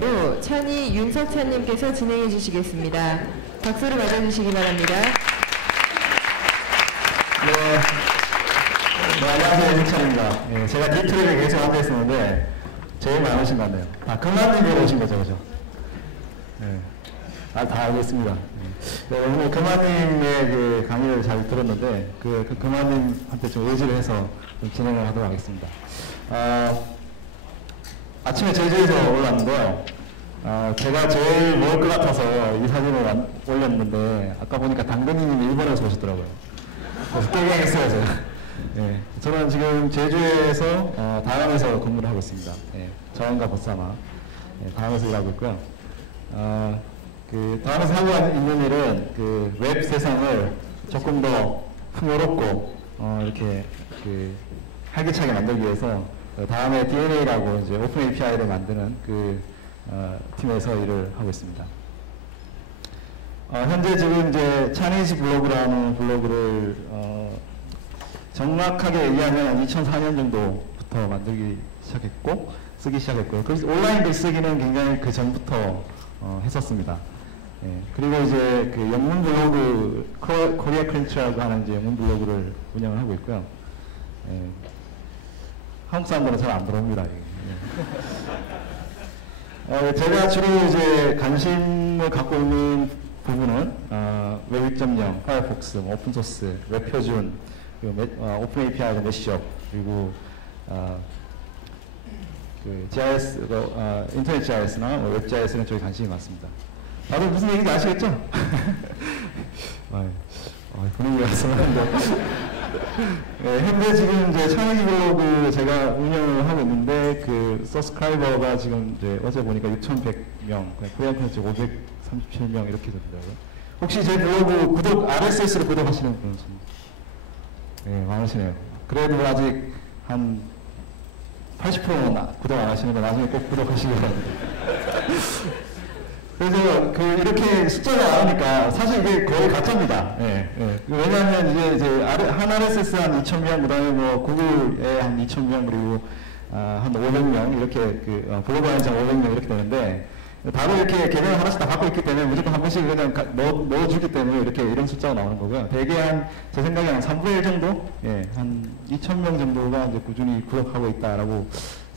로 찬이 윤석찬님께서 진행해 주시겠습니다. 박수로 맞아주시기 바랍니다. 네, 안녕하세요. 윤석찬입니다. 예, 제가 디트랙을 계속 하고 있었는데 제일 많으신 것 같네요. 금화님이 오신 거죠, 그죠? 네. 다 알고 있습니다. 네, 오늘 금화님의 그 강의를 잘 들었는데, 그 금화님한테 좀 의지를 해서 좀 진행을 하도록 하겠습니다. 아침에 제주에서 올랐는데요. 제가 제일 먹을 것 같아서 이 사진을 올렸는데, 아까 보니까 당근이님이 일본에서 오셨더라고요. 그래서 깨갱했어요, 제가. 네, 저는 지금 제주에서 다항에서 근무를 하고 있습니다. 네, 저항과 보사마 다항에서 일하고 있고요. 그 다항에서 하고 있는 일은 그 웹 세상을 조금 더 풍요롭고 이렇게 그 활기차게 만들기 위해서 다음에 DNA라고 이제 오픈 API를 만드는 그 팀에서 일을 하고 있습니다. 현재 지금 이제 차니즈 블로그라는 블로그를 정확하게 얘기하면 2004년 정도부터 만들기 시작했고 쓰기 시작했고요. 그래서 온라인 글쓰기는 굉장히 그 전부터 했었습니다. 예, 그리고 이제 그 영문 블로그 코리아 크린치라고 하는 이제 영문 블로그를 운영을 하고 있고요. 예, 한국 사람들은 잘 안 들어옵니다. 예. 제가 주로 이제 관심을 갖고 있는 부분은 웹 1.0, 파이어폭스, 오픈소스, 웹 표준, 오픈 API의 메시업, 그리고 그 GIS, 인터넷 GIS나 웹 GIS는 쪽에 관심이 많습니다. 다들 무슨 얘기인지 아시겠죠? 분위기가 이상한데. 네, 현재 지금 이제 차니즈 블로그 제가 운영을 하고 있는데 그 서브스크라이버가 지금 이제 어제 보니까 6,100명, 코리안 콘텐츠 537명 이렇게 되더라고요. 혹시 제 블로그 구독 RSS로 구독하시는 분은 좀 네, 많으시네요. 그래도 아직 한 80%는 구독 안 하시는 거 나중에 꼭 구독하시기 바랍니다. 그래서 이렇게 숫자가 나오니까 사실 이게 거의 가짜입니다. 예, 예. 왜냐하면 이제 한 RSS 한 2,000명, 그 다음에 뭐 구글에 한 2,000명, 그리고 한 500명, 이렇게 블로그 한장 500명 이렇게 되는데, 다들 이렇게 계정을 하나씩 다 갖고 있기 때문에 무조건 한 번씩 그냥 넣어주기 때문에 이런 숫자가 나오는 거고요. 대개 제 생각에 한 3분의 1 정도? 예, 한 2,000명 정도가 이제 꾸준히 구독하고 있다라고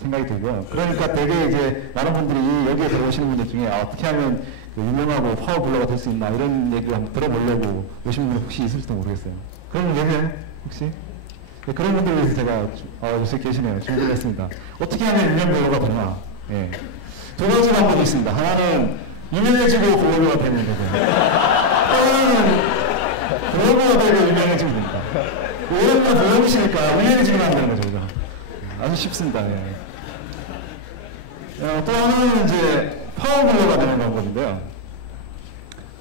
생각이 들고요. 그러니까 되게 이제 많은 분들이 여기에 들어오시는 분들 중에 어떻게 하면 그 유명하고 파워 블로거가 될 수 있나 이런 얘기를 한번 들어보려고 오신 분들 혹시 있을지도 모르겠어요. 그런 분 계세요? 혹시? 네, 그런 분들 위해서 제가 요새 계시네요. 준비를 했습니다. 어떻게 하면 유명 블로거가 되나? 예. 두 가지 방법이 있습니다. 하나는 유명해지고 블로거가 되는 거고요. 또 하나는 블로거가 되고 유명해지면 됩니다. 오랜만에 블로그시니까 유명해지면 안 되는 거죠. 그죠? 아주 쉽습니다. 예. 또 하나는 이제 파워블로거가 되는 방법인데요.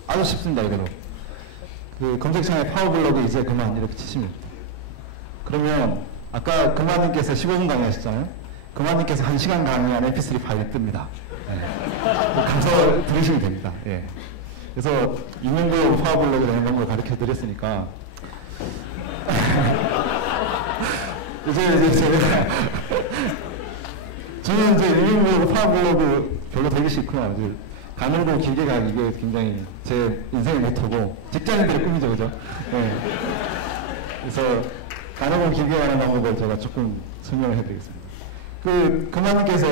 아주 쉽습니다. 이대로. 그 검색창에 파워블로그 이제 그만 이렇게 치시면 됩니다. 그러면 아까 금화님께서 15분 강의하셨잖아요. 금화님께서 1시간 강의한 mp3 파일이 뜹니다. 예. 가서 들으시면 됩니다. 예. 그래서 유명블로그 파워블로그 되는 방법을 가르쳐 드렸으니까 이제 제가 저는 이제 유명블로그 파워블로그 별로 되기 싫고요. 가는 거 길게 가기 이게 굉장히 제 인생의 모토고 직장인들의 꿈이죠, 그죠? 네. 그래서 가는 거 길게 가는 방법을 제가 조금 설명을 해드리겠습니다. 금화님께서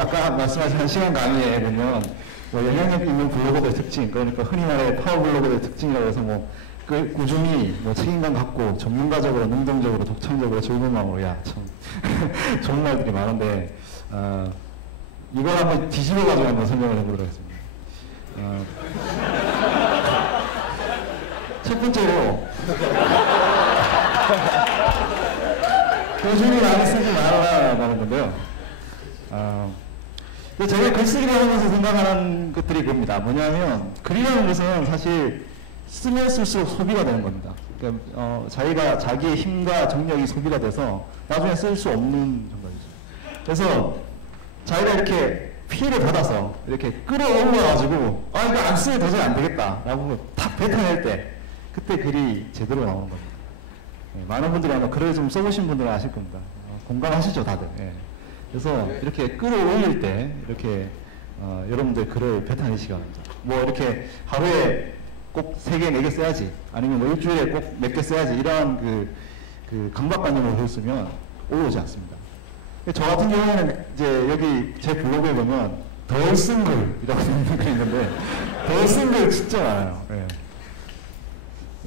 아까 말씀하신 1시간 강의에 보면 뭐 영향력 있는 블로거들의 특징, 그러니까 흔히 말해 파워블로거들의 특징이라고 해서 뭐 꾸준히 뭐 책임감 갖고 전문가적으로 능동적으로 독창적으로 즐거운 마음으로 참 좋은 말들이 많은데 이걸 한번 뒤집어 가지고 한번 설명을 해보도록 하겠습니다. 첫 번째로 꾸준히 많이 쓰지 말아라라는 건데요. 제가 글쓰기를 하면서 생각하는 것들이 그겁니다. 뭐냐면 글이라는 것은 사실 쓰면 쓸수록 소비가 되는 겁니다. 그러니까 자기가 자기의 힘과 정력이 소비가 돼서 나중에 쓸 수 없는 정도이죠. 그래서 자기가 이렇게 피해를 받아서 이렇게 끌어올려가지고 이거 안 쓰면 도저히 안 되겠다라고 탁 뱉어낼 때 그때 글이 제대로 나오는 겁니다. 네, 많은 분들이 아마 글을 좀 써보신 분들은 아실 겁니다. 공감하시죠, 다들. 네. 그래서 이렇게 끌어올릴 때 이렇게 여러분들 글을 뱉어내시기 바랍니다. 뭐 이렇게 하루에 꼭 3개, 4개 써야지, 아니면 뭐 일주일에 꼭 몇 개 써야지, 이러한 그 강박관념을 보였으면 올라오지 않습니다. 저 같은 경우에는 이제 여기 제 블로그에 보면 덜 쓴 글이라고 있는 글이 있는데, 덜 쓴 글 진짜 많아요. 예.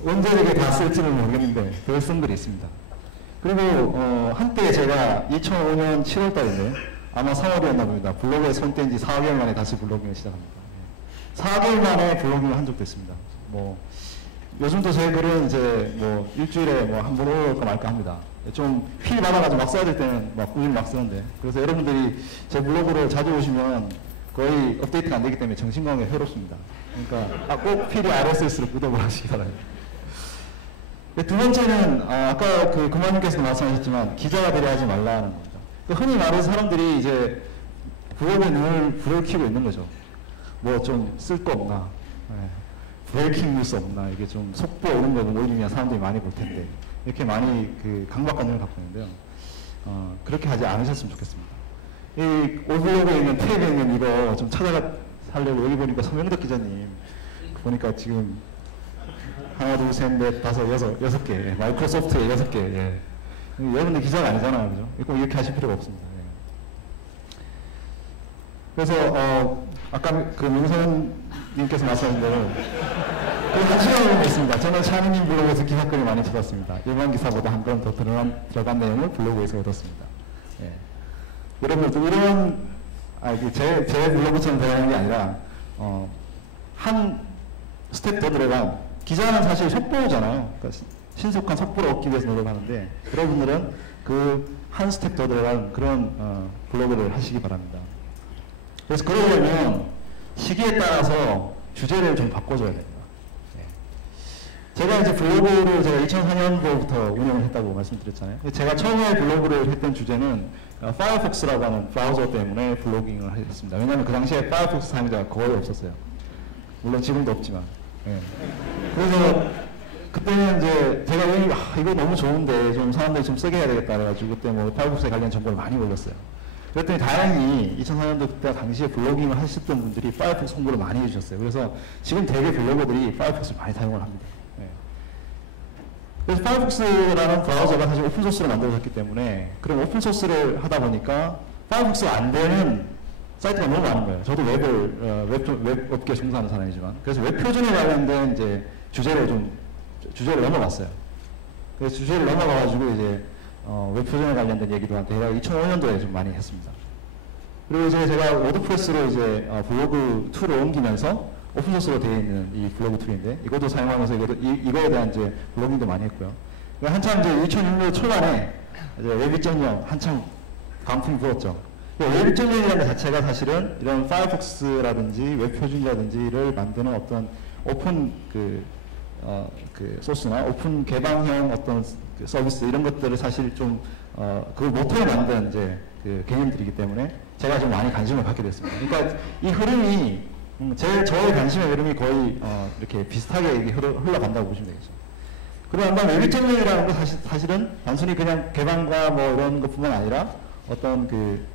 언제 이게 다 쓸지는 모르겠는데 덜 쓴 글이 있습니다. 그리고 한때 제가 2005년 7월 달인데 아마 3월이었나 봅니다. 블로그에 손 뗀 지 4개월 만에 다시 블로깅을 시작합니다. 4개월 만에 블로깅을 한 적도 있습니다. 뭐 요즘도 제 글은 이제 뭐 일주일에 뭐 한 번 올라올까 말까 합니다. 좀 필 받아가지고 막 써야 될 때는 막 꾸준히 막 쓰는데, 그래서 여러분들이 제 블로그를 자주 오시면 거의 업데이트가 안 되기 때문에 정신건강에 해롭습니다. 그러니까 꼭 필히 RSS로 구독을 하시기 바랍니다. 두 번째는 아까 그 금화님께서도 말씀하셨지만 기자가 되려 하지 말라는 겁니다. 흔히 말해서 사람들이 이제 블로그에 늘 불을 켜고 있는 거죠. 뭐 좀 쓸 거 없나, 브레이킹 뉴스 없나, 이게 좀 속보 이런 거 올리면 사람들이 많이 볼 텐데, 이렇게 많이 그 강박관념을 갖고 있는데요. 그렇게 하지 않으셨으면 좋겠습니다. 이 올블로그에 있는 탭에 있는 이거 좀 찾아가 하려고, 여기 보니까 서명덕 기자님 보니까 지금 하나, 둘, 셋, 넷, 다섯, 여섯 개, 마이크로소프트에 6개. 예. 여러분들 기자가 아니잖아요, 그죠? 꼭 이렇게 하실 필요가 없습니다. 예. 그래서 아까 그 명선님께서 말씀하신 대로 한 시간 정도 있습니다. 저는 샤니님 블로그에서 기사글을 많이 찾았습니다. 일반 기사보다 한 건 더 들어간 내용을 블로그에서 얻었습니다. 예. 여러분들도 이런 제 블로그처럼 들어가는 게 아니라 한 스텝 더 들어간, 기자는 사실 속보잖아요. 그러니까 신속한 속보를 얻기 위해서 노력하는데, 여러분들은 그 한 스텝 더 들어간 그런 블로그를 하시기 바랍니다. 그래서 그러려면 시기에 따라서 주제를 좀 바꿔줘야 됩니다. 제가 이제 블로그를 제가 2004년도부터 운영을 했다고 말씀드렸잖아요. 제가 처음에 블로그를 했던 주제는 파이어폭스라고 하는 브라우저 때문에 블로깅을 했습니다. 왜냐하면 그 당시에 파이어폭스 사용자가 거의 없었어요. 물론 지금도 없지만. 예. 그래서 그때는 이제 제가 이거 너무 좋은데 좀 사람들이 좀 쓰게 해야 되겠다 그래가지고 그때 뭐 파이어폭스에 관련 정보를 많이 올렸어요. 그랬더니 다행히 2004년도 그때 당시에 블로깅을 하셨던 분들이 파이어폭스 홍보를 많이 해주셨어요. 그래서 지금 대개 블로거들이 파이어폭스를 많이 사용을 합니다. 예. 그래서 파이어폭스라는 브라우저가 사실 오픈소스로 만들어졌기 때문에, 그런 오픈소스를 하다 보니까 파이어폭스가 안 되는 사이트가 너무 많은 거예요. 저도 웹 업계 종사하는 사람이지만. 그래서 웹 표준에 관련된 이제 주제를 넘어갔어요. 그래서 주제를 넘어가가지고 이제 웹 표준에 관련된 얘기도 한 대략 2005년도에 좀 많이 했습니다. 그리고 이제 제가 워드프레스로 이제 블로그 툴을 옮기면서 오픈소스로 되어 있는 이 블로그 툴인데, 이것도 사용하면서 이거에 대한 이제 블로깅도 많이 했고요. 한참 이제 2006년 초반에 이제 웹 2.0 한참 강풍이 불었죠. 웹 2.0이라는 것 자체가 사실은 이런 파이어폭스라든지 웹 표준이라든지를 만드는 어떤 오픈 그 소스나 오픈 개방형 어떤 그 서비스, 이런 것들을 사실 좀 그걸 모토로 만든 이제 그 개념들이기 때문에 제가 좀 많이 관심을 갖게 됐습니다. 그러니까 이 흐름이 저의 관심의 흐름이 거의 이렇게 비슷하게 흘러간다고 보시면 되겠죠. 그리고 한번 웹 2.0이라는 건 사실은 단순히 그냥 개방과 뭐 이런 것뿐만 아니라 어떤 그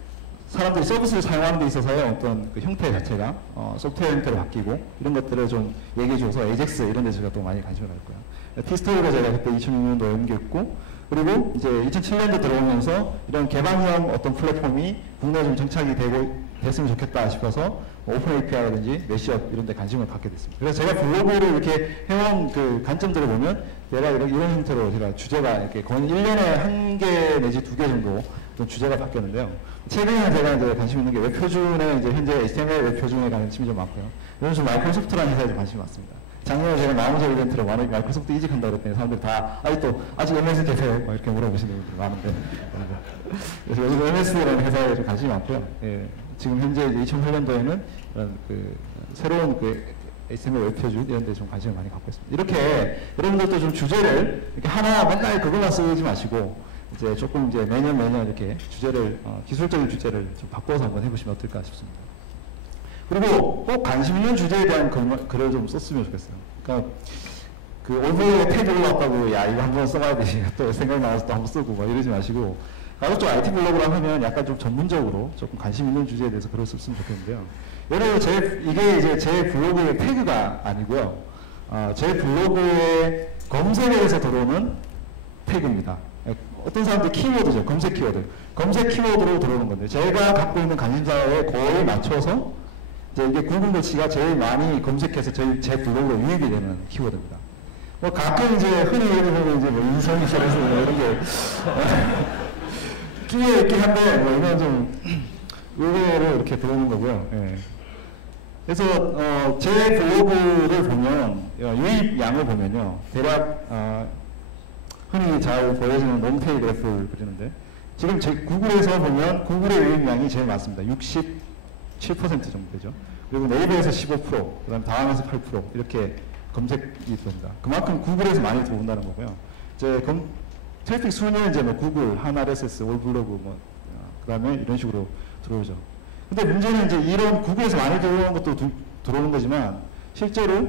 사람들이 서비스를 사용하는 데 있어서의 어떤 그 형태 자체가 소프트웨어 형태로 바뀌고, 이런 것들을 좀 얘기해 줘서 에이젝스 이런 데 제가 또 많이 관심을 갖고요. 티스토리로 제가 그때 2006년도에 옮겼고, 그리고 이제 2007년도 들어오면서 이런 개방형 어떤 플랫폼이 국내에 좀 정착이 됐으면 좋겠다 싶어서 오픈 API라든지 메시업 이런 데 관심을 갖게 됐습니다. 그래서 제가 블로그를 이렇게 해온 그 관점들을 보면 내가 이런 형태로 제가 주제가 이렇게 거의 1년에 1개 내지 2개 정도 좀 주제가 바뀌었는데요. 최근에 제가 이제 관심 있는 게 웹 표준에 이제 현재 HTML 웹 표준에 관심이 좀 많고요. 요즘 마이크로소프트라는 회사에 좀 관심이 많습니다. 작년에 제가 마무자 이벤트로 마이크로소프트 이직한다고 그랬더니 사람들이 다 아직 MS 계세요? 이렇게 물어보시는 분들이 많은데. 그래서 요즘 MS라는 회사에 좀 관심이 많고요. 예, 지금 현재 이제 2008년도에는 그 새로운 그 HTML 웹 표준 이런 데 좀 관심을 많이 갖고 있습니다. 이렇게 여러분들도 좀 주제를 이렇게 하나 맨날 그것만 쓰지 마시고, 이제 조금 이제 매년 이렇게 주제를 기술적인 주제를 좀 바꿔서 한번 해보시면 어떨까 싶습니다. 그리고 꼭 관심 있는 주제에 대한 글을 좀 썼으면 좋겠어요. 그러니까 그 올블로그에 탭이 올라왔다고 야 이거 한번 써봐야 되지 또 생각나서 또 한번 쓰고 막 이러지 마시고, 가급적 IT 블로그라 하면 약간 좀 전문적으로 조금 관심 있는 주제에 대해서 글을 썼으면 좋겠는데요. 예를 들어 이게 이제 제 블로그의 태그가 아니고요. 제 블로그에 검색에서 들어오는 태그입니다. 어떤 사람들 키워드죠. 검색 키워드. 검색 키워드로 들어오는 건데 제가 갖고 있는 관심사에 거의 맞춰서 이제 이게 구글 서치가 제일 많이 검색해서 제 블로그로 유입이 되는 키워드입니다. 뭐 가끔 이제 흔히 얘기하면 이제 뭐 인성이셔서 뭐 이런 게 끼어 있긴 한데 뭐 이건 좀 의외로 이렇게 들어오는 거고요. 예. 그래서 제 블로그를 보면 유입량을 보면요 대략 흔히 잘 보여지는 롱테일 그래프를 그리는데 지금 제 구글에서 보면 구글의 유입량이 제일 많습니다. 67% 정도 되죠. 그리고 네이버에서 15%, 그 다음에 다음에서 8% 이렇게 검색이 됩니다. 그만큼 구글에서 많이 들어온다는 거고요. 이제 트래픽 순위는 이제 뭐 구글, 한 RSS, 올 블로그 그 다음에 이런 식으로 들어오죠. 근데 문제는 이제 이런 구글에서 많이 들어오는 것도 들어오는 거지만 실제로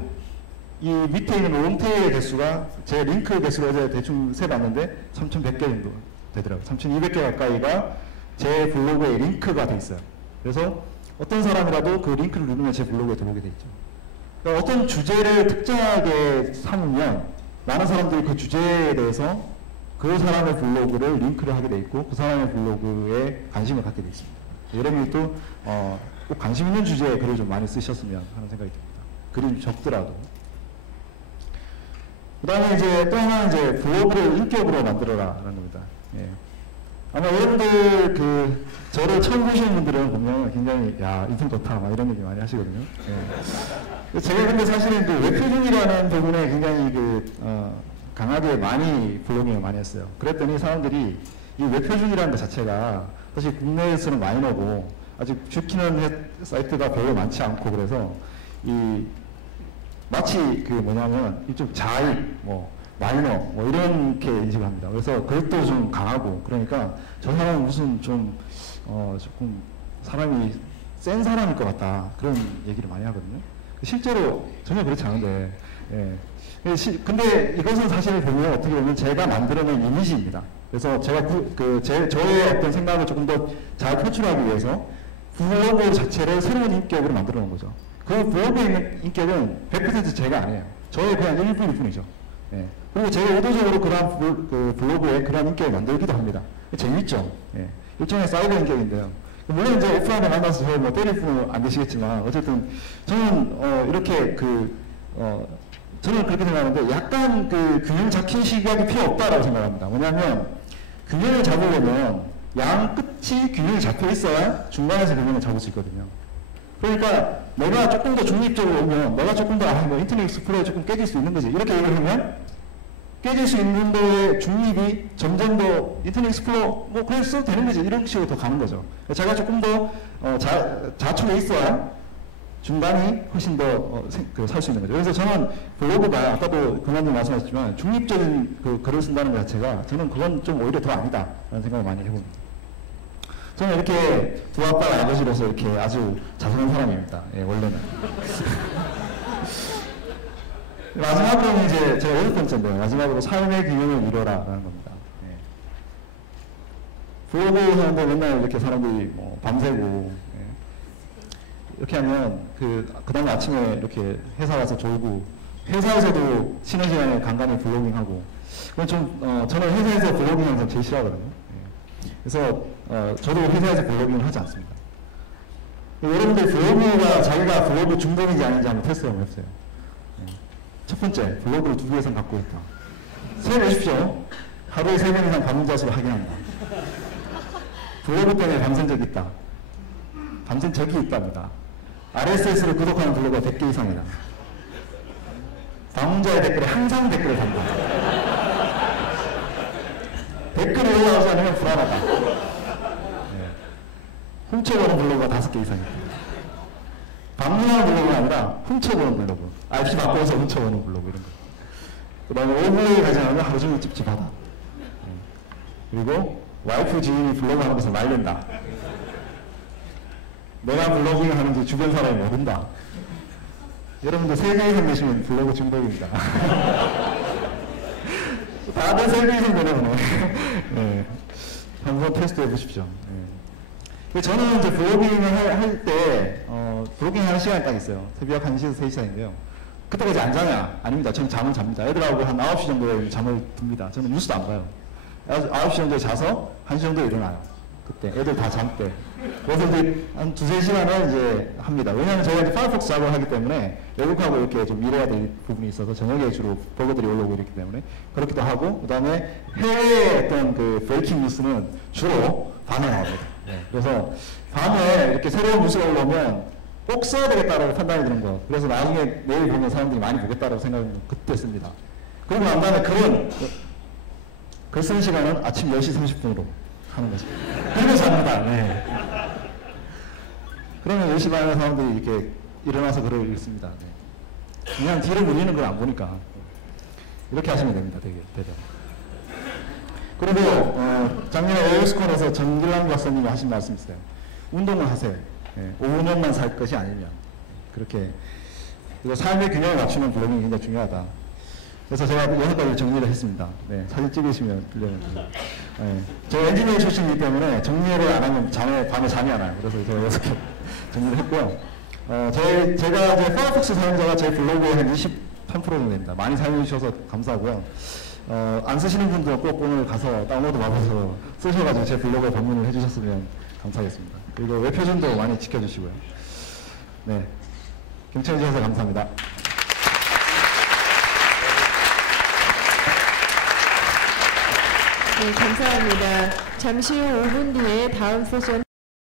이 밑에 있는 롱테일의 개수가 제 링크 개수로 제가 대충 세봤는데 3,100개 정도 되더라고요. 3,200개 가까이가 제 블로그에 링크가 돼 있어요. 그래서 어떤 사람이라도 그 링크를 누르면 제 블로그에 들어오게 돼 있죠. 그러니까 어떤 주제를 특정하게 삼으면 많은 사람들이 그 주제에 대해서 그 사람의 블로그를 링크를 하게 돼 있고 그 사람의 블로그에 관심을 갖게 돼 있습니다. 여러분이 또 꼭 관심 있는 주제에 글을 좀 많이 쓰셨으면 하는 생각이 듭니다. 글이 적더라도. 그 다음에 이제 또 하나는 이제 블로그를 인격으로 만들어라라는 겁니다. 예. 아마 여러분들 저를 처음 보시는 분들은 보면 굉장히 야 인생 좋다 막 이런 얘기 많이 하시거든요. 예. 제가 근데 사실은 그 웹표준이라는 부분에 굉장히 강하게 많이 블로깅을 많이 했어요. 그랬더니 사람들이 이 웹표준이라는 것 자체가 사실 국내에서는 마이너고 아직 죽히는 사이트가 별로 많지 않고 그래서 마치 뭐냐면 이쪽 자입, 마이너, 이렇게 인식을 합니다. 그래서 그것도 좀 강하고, 그러니까 저 사람은 무슨 조금 사람이 센 사람일 것 같다. 그런 얘기를 많이 하거든요. 실제로 전혀 그렇지 않은데, 예. 근데 이것은 사실 보면 어떻게 보면 제가 만들어낸 이미지입니다. 그래서 제가 저의 어떤 생각을 조금 더 잘 표출하기 위해서 블로그 자체를 새로운 인격으로 만들어 놓은 거죠. 그 블로그에 있는 인격은 100% 제가 아니에요. 저의 그냥 일부일 뿐이죠. 예. 그리고 제가 의도적으로 그런 블로그에 그런 인격을 만들기도 합니다. 재밌죠. 예. 일종의 사이버 인격인데요. 물론 이제 오프라인에 만나서 저를 뭐 때릴 분은 안 되시겠지만 어쨌든 저는 이렇게 저는 그렇게 생각하는데 약간 균형 잡힌 시각이 필요 없다라고 생각합니다. 뭐냐면 균형을 잡으려면 양 끝이 균형이 잡혀 있어야 중간에서 균형을 잡을 수 있거든요. 그러니까 내가 조금 더 중립적으로 오면 내가 조금 더 인터넷 익스플로러에 조금 깨질 수 있는 거지. 이렇게 얘기를 하면 깨질 수 있는 거에 중립이 점점 더 인터넷 익스플로러 그래서 써도 되는 거지. 이런 식으로 더 가는 거죠. 제가 조금 더 자축에 있어야 중간이 훨씬 더 살 수 있는 거죠. 그래서 저는 블로그가 아까도 금관님 말씀하셨지만 중립적인 글을 쓴다는 것 자체가 저는 그건 좀 오히려 더 아니다 라는 생각을 많이 해봅니다. 저는 이렇게 두 아빠가 아버지로서 이렇게 아주 자상한 사람입니다. 예, 원래는. 마지막으로는 이제 제가 6번째인데요. 마지막으로 삶의 균형을 이뤄라라는 겁니다. 예. 블로그 하는데 맨날 이렇게 사람들이 밤새고 이렇게 하면 그 다음에 아침에 이렇게 회사 가서 졸고 회사에서도 쉬는 시간에 간간히 블로깅하고 그건 좀 저는 회사에서 블로깅 하는 사람 제일 싫어하거든요. 예. 그래서 저도 회사에서 블로깅을 하지 않습니다. 여러분들 블로그가 자기가 블로그 중독인지 아닌지 한번 테스트 한번 해보세요. 예. 첫 번째, 블로그를 2개 이상 갖고 있다. 세보십시오. 하루에 3번 이상 방문자 수를 확인한다. 블로그 때문에 밤샌 적이 있다. 밤샌 적이 있답니다. RSS를 구독하는 블로그가 100개 이상이다. 방문자의 댓글에 항상 댓글을 단다. 댓글이 올라오지 않으면 불안하다. 네. 훔쳐보는 블로그가 5개 이상이다. 방문하는 블로그가 아니라 훔쳐보는 블로그. IP 바꿔서 훔쳐보는 블로그 이런 거. 그 다음에 오블로그에 가지 않으면 하루 종일 찝찝하다. 네. 그리고 와이프 지인이 블로그 하는 것을 말린다. 내가 블로깅을 하는지 주변 사람이 모른다. 여러분들 3개 이상 되시면 블로그 중독입니다. 다들 3개 이상 되나 보네. 네. 한번 테스트 해보십시오. 예. 저는 이제 블로깅을 할 때, 블로깅 하는 시간이 딱 있어요. 새벽 1시에서 3시 사이인데요. 그때까지 안 자냐? 아닙니다. 저는 잠은 잡니다. 애들하고 한 9시 정도에 잠을 듭니다. 저는 뉴스도 안 봐요. 9시 정도에 자서 1시 정도에 일어나요. 그때 애들 다 잠 때. 그래서 이제 한 2~3시간을 이제 합니다. 왜냐하면 저희가 이제 파이어폭스 작업을 하기 때문에 외국하고 이렇게 좀 일해야 될 부분이 있어서 저녁에 주로 버거들이 올라오고 이렇기 때문에 그렇기도 하고, 그 다음에 해외의 어떤 그 브레이킹 뉴스는 주로 밤에 나옵니다. 그래서 밤에 이렇게 새로운 뉴스가 올라오면 꼭 써야 되겠다라고 판단이 드는 거. 그래서 나중에 내일 보면 사람들이 많이 보겠다라고 생각하면 그때 씁니다. 그리고 난 다음에 글 쓰는 시간은 아침 10시 30분으로 하는 거죠. 그리고 잡니다. 네. 그러면 10시 반에 사람들이 이렇게 일어나서 글을 읽습니다. 네. 그냥 뒤를 물리는 걸 안 보니까. 이렇게 하시면 됩니다. 대략. 그리고 작년에 에어스콘에서 정길남 박사님이 하신 말씀이 있어요. 운동을 하세요. 5년만 살 것이 아니면. 그렇게. 그리고 삶의 균형을 맞추는 블로깅이 굉장히 중요하다. 그래서 제가 6가지를 정리를 했습니다. 네, 사진 찍으시면 들려요. 네, 저 엔지니어 출신이기 때문에 정리를 안 하면 밤에 잠이 안 와요. 그래서 제가 6개 정리를 했고요. 제가 이제 파이어폭스 사용자가 제 블로그에 한 23% 정도 됩니다. 많이 사용해 주셔서 감사하고요. 안 쓰시는 분도 꼭 오늘 가서 다운로드 받아서 쓰셔가지고 제 블로그에 방문을 해주셨으면 감사하겠습니다. 그리고 웹표준도 많이 지켜주시고요. 네, 경청해 주셔서 감사합니다. 네, 감사합니다. 잠시 후 5분 뒤에 다음 세션